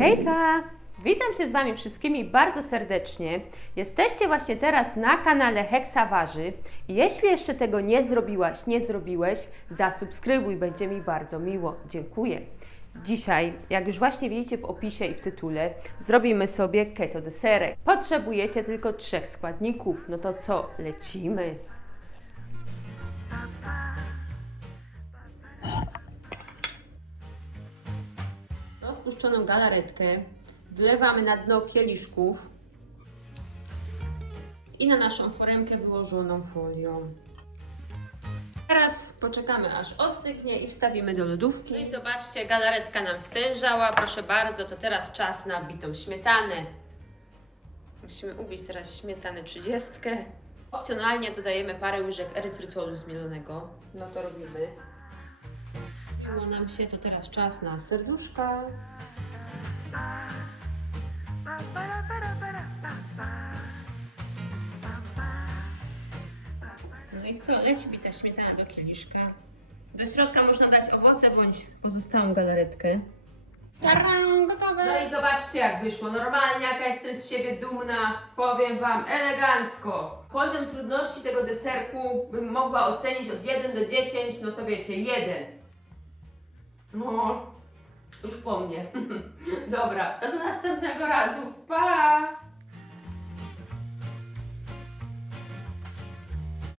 Hejka! Witam się z Wami wszystkimi bardzo serdecznie. Jesteście właśnie teraz na kanale Heksawarzy. Jeśli jeszcze tego nie zrobiłaś, nie zrobiłeś, zasubskrybuj, będzie mi bardzo miło. Dziękuję. Dzisiaj, jak już właśnie widzicie w opisie i w tytule, zrobimy sobie keto deserek. Potrzebujecie tylko trzech składników. No to co, lecimy? Rozpuszczoną galaretkę wlewamy na dno kieliszków i na naszą foremkę wyłożoną folią. Teraz poczekamy aż ostygnie i wstawimy do lodówki. No i zobaczcie, galaretka nam stężała, proszę bardzo, to teraz czas na bitą śmietanę. Musimy ubić teraz śmietanę 30. Opcjonalnie dodajemy parę łyżek erytrytolu zmielonego. No to robimy. Miło nam się, to teraz czas na serduszka. No i co? Leci bita śmietana do kieliszka. Do środka można dać owoce bądź pozostałą galaretkę. Taran, gotowe! No i zobaczcie jak wyszło. Normalnie jaka jestem z siebie dumna. Powiem Wam elegancko. Poziom trudności tego deserku bym mogła ocenić od 1 do 10, no to wiecie, 1. No, już po mnie. Dobra, do następnego razu. Pa!